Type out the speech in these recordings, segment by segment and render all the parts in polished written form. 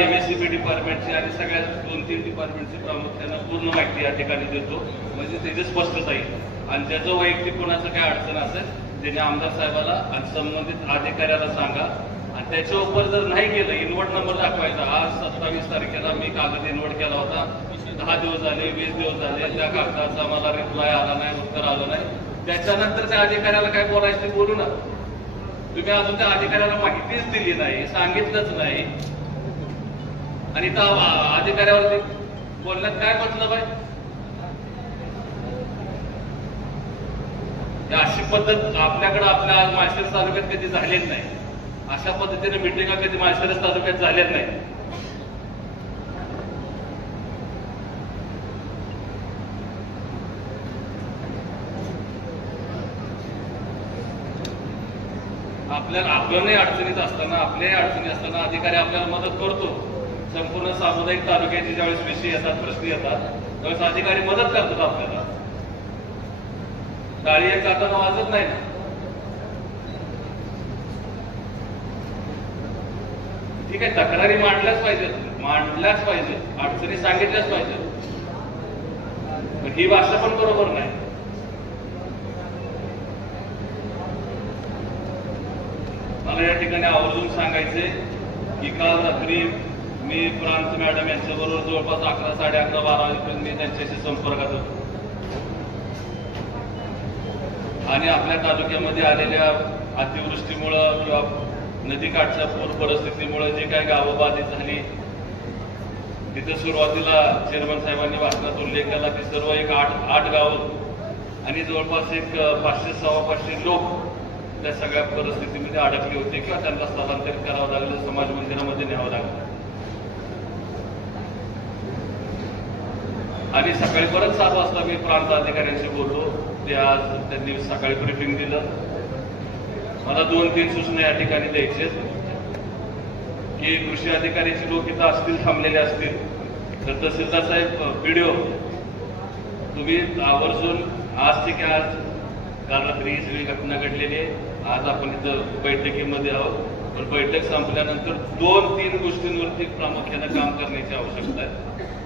MSCB डिपार्टमेंटची आणि सगळ्या 2-3 डिपार्टमेंटची प्रामुख्यानं पूर्ण माहिती या ठिकाणी देतो, म्हणजे त्याची स्पष्टता येईल. आणि ज्याचं वैयक्तिक कोणाचं काय अडचण असेल त्याने आमदार साहेबाला आणि संबंधित अधिकाऱ्याला सांगा. आणि त्याच्या उपर जर नाही केलं, इन्व्हर्ट नंबर दाखवायचा. आज 27 तारखेला मी कागद इन्व्हर्ट केला होता, 10 दिवस झाले, 20 दिवस झाले, त्या कागदाचा मला रिप्लाय आला नाही, उत्तर आलं नाही. त्याच्यानंतर त्या अधिकाऱ्याला काय बोलायचं ते बोलू ना. तुम्ही अजून त्या अधिकाऱ्याला माहितीच दिली नाही, सांगितलंच नाही, आणि त्या अधिकाऱ्यावरती बोलण्यात काय मतलब आहे? अशी पद्धत आपल्याकडे आपल्या माळशिरस तालुक्यात कधी झालीच नाही. अशा पद्धतीने मिटिंगा कधी माळशिरस तालुक्यात झाल्याच नाही. आपल्याला आपल्यालाही अडचणीत असताना, आपल्याही अडचणी असताना अधिकारी आपल्याला मदत करतो. संपूर्ण सामुदायिक तालुक्याचे ज्यावेळेस विषय येतात, प्रश्न येतात, त्यावेळेस अधिकारी मदत करतात आपल्याला. टाळी एक काकानं वाजत नाही ना. ठीक आहे, तक्रारी मांडल्याच पाहिजेत, अडचणी सांगितल्याच पाहिजेत, पण ही भाषा पण बरोबर नाही. मला या ठिकाणी आवर्जून सांगायचे की काल रात्री मी प्रांत मॅडम यांच्याबरोबर जवळपास 11, 11:30, 12 वाजेपर्यंत मी त्यांच्याशी संपर्कात होतो. आणि आपल्या तालुक्यामध्ये आलेल्या अतिवृष्टीमुळं किंवा नदीकाठच्या पूर परिस्थितीमुळे जे काही गावं बाधित झाली, तिथे सुरुवातीला चेअरमन साहेबांनी भाषणात उल्लेख केला की सर्व एक 8 गावं आणि जवळपास एक 500-550 लोक त्या सगळ्या परिस्थितीमध्ये अडकले होते किंवा त्यांना स्थलांतरित करावं लागलं, समाज मंदिरामध्ये न्यावं लागलं. आणि सकाळी परत 7 वाजता मी प्रांत अधिकाऱ्यांशी बोललो. ते आज त्यांनी सकाळी ब्रीफिंग दिलं. मला 2-3 सूचना या ठिकाणी द्यायचे की कृषी अधिकाऱ्याची लोक इथं असतील, थांबलेले असतील, तर तहसीलदार साहेब व्हिडिओ तुम्ही आवर्जून, आज ठीक आहे, आज काल रात्री ही सगळी घटना घडलेली आहे, आज आपण इथं बैठकीमध्ये आहोत, पण बैठक संपल्यानंतर 2-3 गोष्टींवरती प्रामुख्यानं काम करण्याची आवश्यकता आहे.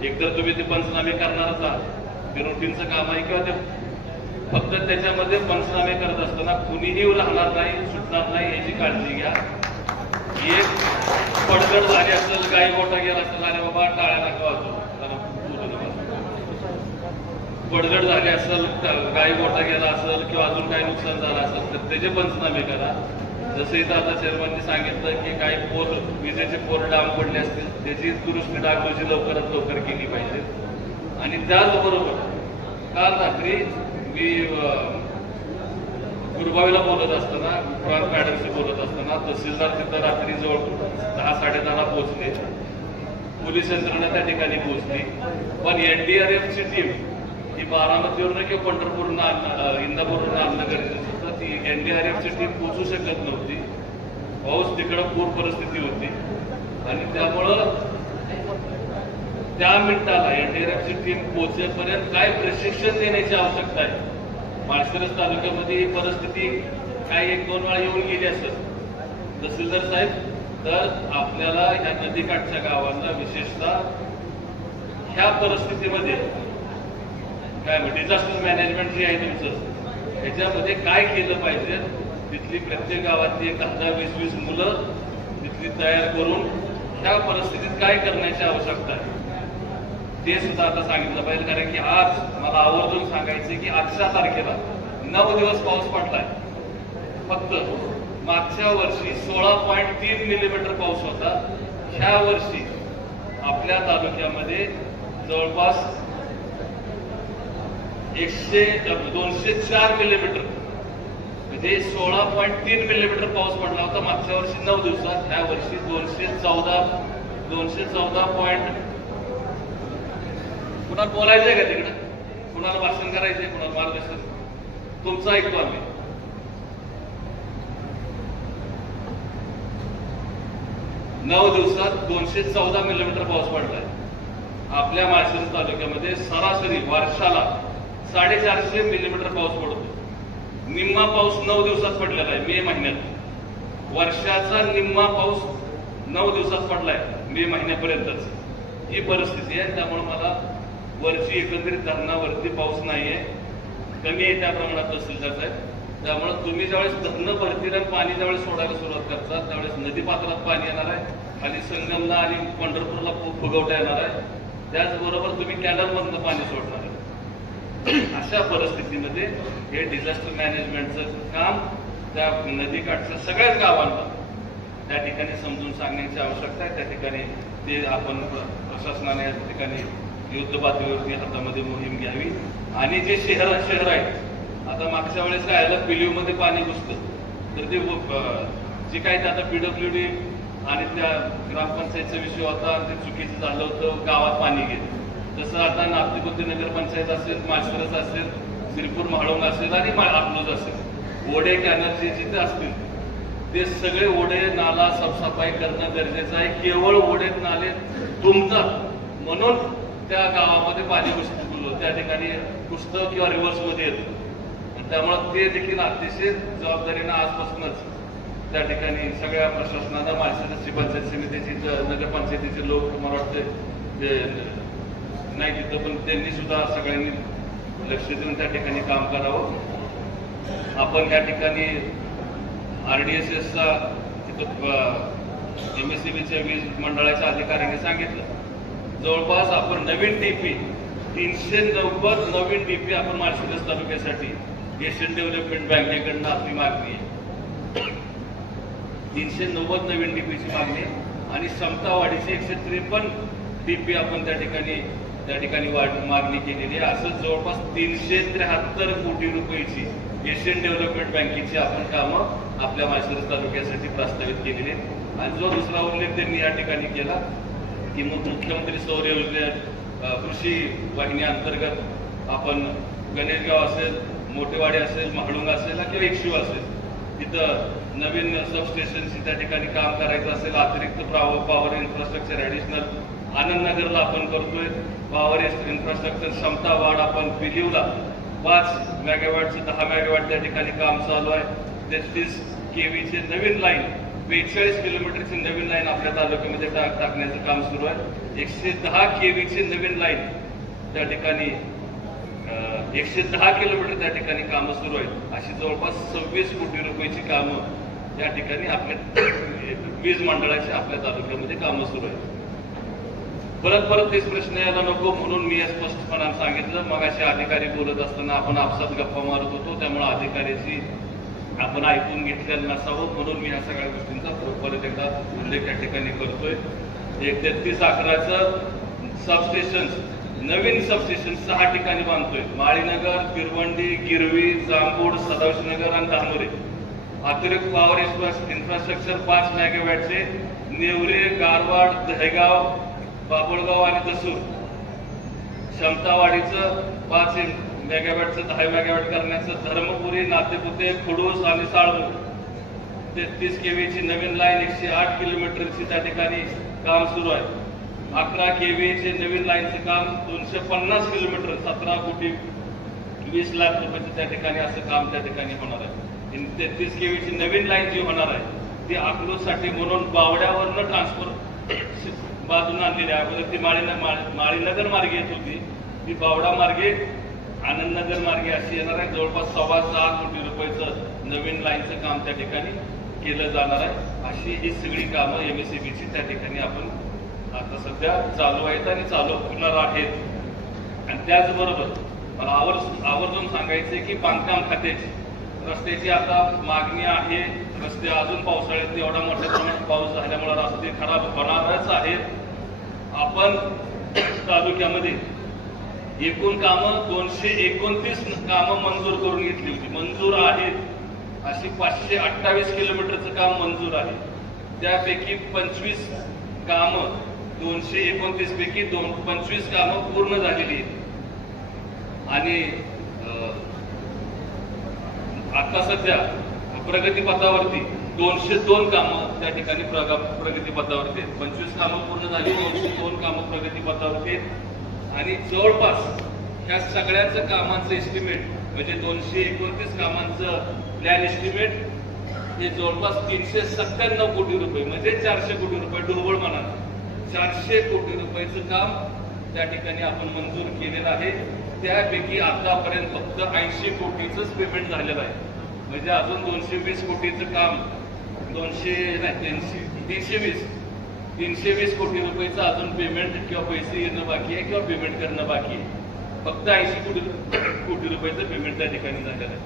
एकतर तुम्ही ते पंचनामे करणारच आहात, ते रुटीनचं काम आहे, किंवा ते फक्त त्याच्यामध्ये पंचनामे करत असताना कुणीही राहणार नाही, सुटणार नाही याची काळजी घ्या. एक पडझड झाली असेल, गाई गोठा गेला असेल, अरे बाबा टाळ्या नका वाजवू, पडझड झाली असेल, गाई गोठा गेला असेल किंवा अजून काही नुकसान झालं असेल तर त्याचे पंचनामे करा. जसं इथं आता चेअरमनने सांगितलं की काही पोल, विजेचे पोल डाम पडले असतील, त्याची दुरुस्ती डागडुजी लवकरात लवकर केली पाहिजे. आणि त्याचबरोबर काल रात्री मी गुरबावीला बोलत असताना, प्रांत मॅडमशी बोलत असताना, तहसीलदार तिथं रात्री जवळ 10-10:30 पोहोचले, पोलीस यंत्रणा त्या ठिकाणी पोहोचली, पण NDRFची टीम ही बारामतीवरून किंवा पंढरपूरनं, इंदापूरवरून आणणं गरजेचं होतं. ती NDRFची टीम पोहोचू शकत नव्हती. पाऊस तिकडं पूर परिस्थिती होती आणि त्यामुळं त्या मिनिटाला NDRFची टीम पोहोचेपर्यंत काय प्रशिक्षण देण्याची आवश्यकता आहे. माळशिरस तालुक्यामध्ये ही परिस्थिती काही 1-2 वेळा येऊन गेली असेल तहसीलदार साहेब, तर आपल्याला ह्या नदीकाठच्या गावांना विशेषतः ह्या परिस्थितीमध्ये काय डिझास्टर मॅनेजमेंट जे आहे तुमचं, ह्याच्यामध्ये काय केलं पाहिजे, तिथली प्रत्येक गावातली 10-20 मुलं तिथली तयार करून ह्या परिस्थितीत काय करण्याची आवश्यकता आहे ते सुद्धा आता सांगितलं पाहिजे. कारण की आज मला आवर्जून सांगायचे की आजच्या तारखेला 9 दिवस पाऊस पडलाय. फक्त मागच्या वर्षी 16.3 मिलीमीटर पाऊस होता. ह्या वर्षी आपल्या तालुक्यामध्ये जवळपास 204 मिलीमीटर म्हणजे 16.3 मिलीमीटर पाऊस पडला होता मागच्या वर्षी 9 दिवसात. ह्या वर्षी 214. कुणाला बोलायचंय का तिकडे, कुणाला भाषण करायचंय, कुणाला मार्गदर्शन, तुमचं ऐकतो आम्ही. 9 दिवसात 214 मिलीमीटर पाऊस पडलाय. आपल्या माळशिरस तालुक्यामध्ये सरासरी वर्षाला 450 मिलीमीटर पाऊस पडतो. निम्मा पाऊस 9 दिवसात पडलेला आहे. मे महिन्यात वर्षाचा निम्मा पाऊस 9 दिवसात पडलाय, मे महिन्यापर्यंतच ही परिस्थिती आहे. त्यामुळे मला वरची एकंदरीत धरणावरती पाऊस नाहीये, कमी आहे त्या प्रमाणात तहसीलदार साहेब. त्यामुळे तुम्ही ज्यावेळेस धरणं भरतील आणि पाणी ज्यावेळेस सोडायला सुरुवात करतात त्यावेळेस नदी पात्रात पाणी येणार आहे, खाली संगमला आणि पंढरपूरला फुगवता येणार आहे, त्याचबरोबर तुम्ही कॅनलमधनं पाणी सोडणार आहे. अशा परिस्थितीमध्ये हे डिझास्टर मॅनेजमेंटचं काम त्या नदीकाठच्या सगळ्याच गावांना त्या ठिकाणी समजून सांगण्याची आवश्यकता आहे. त्या ठिकाणी ते आपण प्रशासनाने या ठिकाणी युद्ध पातळीवरती हातामध्ये मोहीम घ्यावी. आणि जे शहर आहेत, आता मागच्या वेळेस काय झालं, पिलीवमध्ये पाणी घुसतं तर ते जे काय ते आता PWD आणि त्या ग्रामपंचायतचा विषय होता, ते चुकीचं झालं होतं, गावात पाणी गेलं. तसं आता नागपूर नगरपंचायत असेल, माळशिरस असेल, श्रीपूर म्हाळुंग असेल आणि आपलोज असेल, ओढे कॅनल जिथे असतील ते सगळे ओढे नाला साफसफाई करणं गरजेचं आहे. केवळ ओढे नाले तुंबतात म्हणून त्या गावामध्ये पाणी घुसतं, त्या ठिकाणी घुसतं किंवा रिव्हर्समध्ये येतं. त्यामुळे ते देखील अतिशय जबाबदारीनं आजपासूनच त्या ठिकाणी सगळ्या प्रशासनाला, माळशिरसची पंचायत समितीची, नगरपंचायतीचे लोक, मला वाटतं नाही तिथं पण त्यांनी सुद्धा सगळ्यांनी लक्ष देऊन त्या ठिकाणी काम करावं. आपण या ठिकाणी RDSSचा तिथं MSCBच्या वीज मंडळाच्या अधिकाऱ्यांनी सांगितलं जवळपास आपण नवीन DP 390 नवीन DP आपण माळशिरस तालुक्यासाठी एशियन डेव्हलपमेंट बँकेकडनं आपली मागणी आहे. 390 नवीन DPची मागणी आणि क्षमता वाढीची 153 DP आपण त्या ठिकाणी मागणी केलेली आहे. असं जवळपास 373 कोटी रुपयाची एशियन डेव्हलपमेंट बँकेची आपण कामं आपल्या माळशिरस तालुक्यासाठी प्रस्तावित केलेली आहेत. आणि जो दुसरा उल्लेख त्यांनी या ठिकाणी केला की मुख्यमंत्री सौर योजनेत कृषी वाहिनी अंतर्गत आपण गणेशगाव असेल, मोठेवाडी असेल, म्हाळुंग असेल किंवा एकशिव असेल, तिथं नवीन सबस्टेशनची त्या ठिकाणी काम करायचं असेल, अतिरिक्त पॉवर इन्फ्रास्ट्रक्चर ॲडिशनल आनंदनगरला आपण करतोय, पॉवर इन्फ्रास्ट्रक्चर क्षमता वाढ आपण पिलीवला 5 मेगावॅटचं 10 मेगावॅट त्या ठिकाणी काम चालू आहे. 33 kVचे नवीन लाईन, 42 किलोमीटरची नवीन लाईन आपल्या तालुक्यामध्ये टाकण्याचं काम सुरू आहे. 110 kVची नवीन लाईन त्या ठिकाणी 110 किलोमीटर त्या ठिकाणी कामं सुरू आहेत. अशी जवळपास 26 कोटी रुपयाची कामं या ठिकाणी आपल्या वीज मंडळाची आपल्या तालुक्यामध्ये कामं सुरू आहेत. परत तेच प्रश्न यायला नको म्हणून मी स्पष्टपणाने सांगितलं. मग असे अधिकारी बोलत असताना आपण आपसात गप्पा मारत होतो, त्यामुळे अधिकाऱ्याची आपण ऐकून घेतलेलं नसावं म्हणून मी ह्या सगळ्या गोष्टींचा परत एकदा उल्लेख या ठिकाणी करतोय. 3311चं सबस्टेशन, नवीन सबस्टेशन 6 ठिकाणी बांधतोय. माळीनगर, तिरवंडी, गिरवी, जांभूड, सदाशिवनगर आणि धानोरे. अतिरिक्त पॉवर इन्फ्रास्ट्रक्चर 5 मेगावॅटचे नेवरे, गारवाड, दहेगाव, बाबुळगाव आणि दसूर. क्षमता वाढीचं 5 मेगावॅटचं 10 मेगावॅट करण्याचं धर्मपुरी, नातेपुते, खुडूस आणि साळमूर. 33 kVची नवीन लाईन 108 किलोमीटरची त्या ठिकाणी काम सुरू आहे. 11 kVचे नवीन लाईनचं काम 250 किलोमीटर 17 कोटी 20 लाख रुपयाचं त्या ठिकाणी असं काम त्या ठिकाणी होणार आहे. 33 kVची नवीन लाईन जी होणार आहे ती अकलूजसाठी म्हणून बावड्यावरनं ट्रान्सफर बाजून आणलेली आहे. अगोदर ती माळीनगर मार्गे येत होती, ती बावडा मार्गे आनंदनगर मार्गे अशी येणार आहे. जवळपास 6.25 कोटी रुपयाचं नवीन लाईनचं काम त्या ठिकाणी केलं जाणार आहे. अशी ही सगळी कामं MSCBची त्या ठिकाणी आपण आता सध्या चालू आहेत आणि चालू होणार आहेत. आणि त्याचबरोबर मला आवर्जून सांगायचंय की बांधकाम खात्याची रस्त्याची आता मागणी आहे. रस्ते अजून पावसाळ्यात एवढा मोठ्या प्रमाणात पाऊस झाल्यामुळे रस्ते खराब होणारच आहेत. आपण तालुक्यामध्ये एकूण कामं 229 कामं मंजूर करून घेतली होती, मंजूर आहेत. अशी 528 किलोमीटरचं काम मंजूर आहे. त्यापैकी 25 कामं 229 पैकी 25 कामं पूर्ण झालेली आहेत. आणि आता सध्या प्रगतीपथावरती 202 कामं त्या ठिकाणी प्रगतीपथावरती आहेत. 25 कामं पूर्ण झाली, 202 कामं प्रगतीपथावरती आहेत. आणि जवळपास ह्या सगळ्याचं कामांचं एस्टिमेट म्हणजे 229 कामांचं प्लॅन एस्टिमेट हे जवळपास 397 कोटी रुपये म्हणजे 400 कोटी रुपये ढोबळ म्हणा 400 कोटी रुपयाचं काम त्या ठिकाणी आपण मंजूर केलेलं आहे. त्यापैकी आतापर्यंत फक्त 80 कोटीचंच पेमेंट झालेलं आहे. म्हणजे अजून 220 कोटीचं काम 320 कोटी रुपयाचं अजून पेमेंट किंवा पैसे येणं बाकी आहे किंवा पेमेंट करणं बाकी आहे. फक्त 80 कोटी रुपयाचं पेमेंट त्या ठिकाणी झालेलं आहे.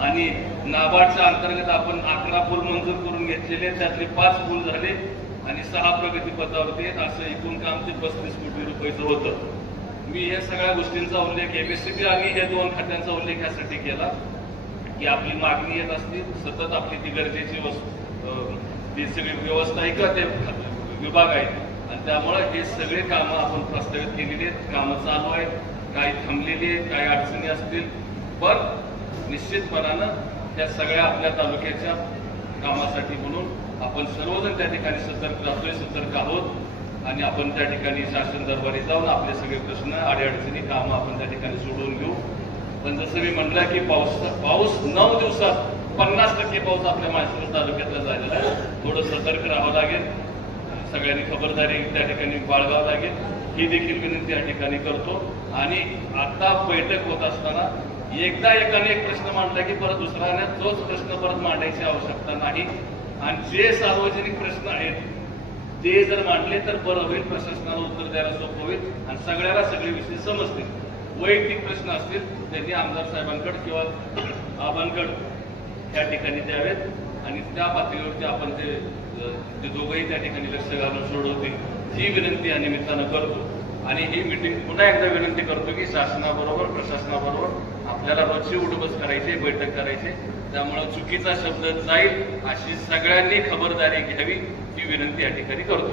आणि नाबार्डच्या अंतर्गत आपण 11 पूल मंजूर करून घेतलेले, त्यातले 5 पूल झाले आणि 6 प्रगतीपथावरती आहेत. असं एकूण काम ते 35 कोटी रुपयाचं होतं. मी या सगळ्या गोष्टींचा उल्लेख एमएससीबी आणि हे 2 खात्यांचा उल्लेख यासाठी केला की आपली मागणी येत असती, सतत आपली ती गरजेची ती सगळी व्यवस्था आहे किंवा ते विभाग आहेत आणि त्यामुळे हे सगळे कामं आपण प्रस्तावित केलेली आहेत. कामं चालू आहेत, काही थांबलेली आहेत, काही अडचणी असतील, पण निश्चितपणानं त्या सगळ्या आपल्या तालुक्याच्या कामासाठी म्हणून आपण सर्वजण त्या ठिकाणी सतर्क आहोत आणि आपण त्या ठिकाणी शासन दरबारी जाऊन आपले सगळे प्रश्न अडीअडचणी कामं आपण त्या ठिकाणी सोडवून घेऊ. पण जसं मी म्हटलं की पाऊस 9 दिवसात 50% पाऊस आपल्या माळशिरस तालुक्यातला झालेला आहे. थोडं सतर्क राहावं लागेल, सगळ्यांनी खबरदारी त्या ठिकाणी बाळगावं लागेल ही देखील विनंती या ठिकाणी करतो. आणि आता बैठक होत असताना एकदा एकाने एक प्रश्न मांडला की परत दुसऱ्याने तोच प्रश्न परत मांडायची आवश्यकता नाही. आणि जे सार्वजनिक प्रश्न आहेत ते जर मांडले तर बरं होईल, प्रशासनाला उत्तर द्यायला सोपं होईल आणि सगळ्याला सगळे विषय समजतील. वैयक्तिक प्रश्न असतील त्यांनी आमदार साहेबांकडे किंवा आबांकडे त्या ठिकाणी द्यावेत आणि त्या पातळीवरती आपण ते दोघंही त्या ठिकाणी लक्ष घालून सोडवतील ही विनंती या निमित्तानं करतो. आणि ही मीटिंग पुन्हा एकदा विनंती करतो की शासनाबरोबर प्रशासनाबरोबर आपल्याला रोजची उठबस करायची, बैठक करायची. त्यामुळे चुकीचा शब्द जाईल अशी सगळ्यांनी खबरदारी घ्यावी ही विनंती या ठिकाणी करतो.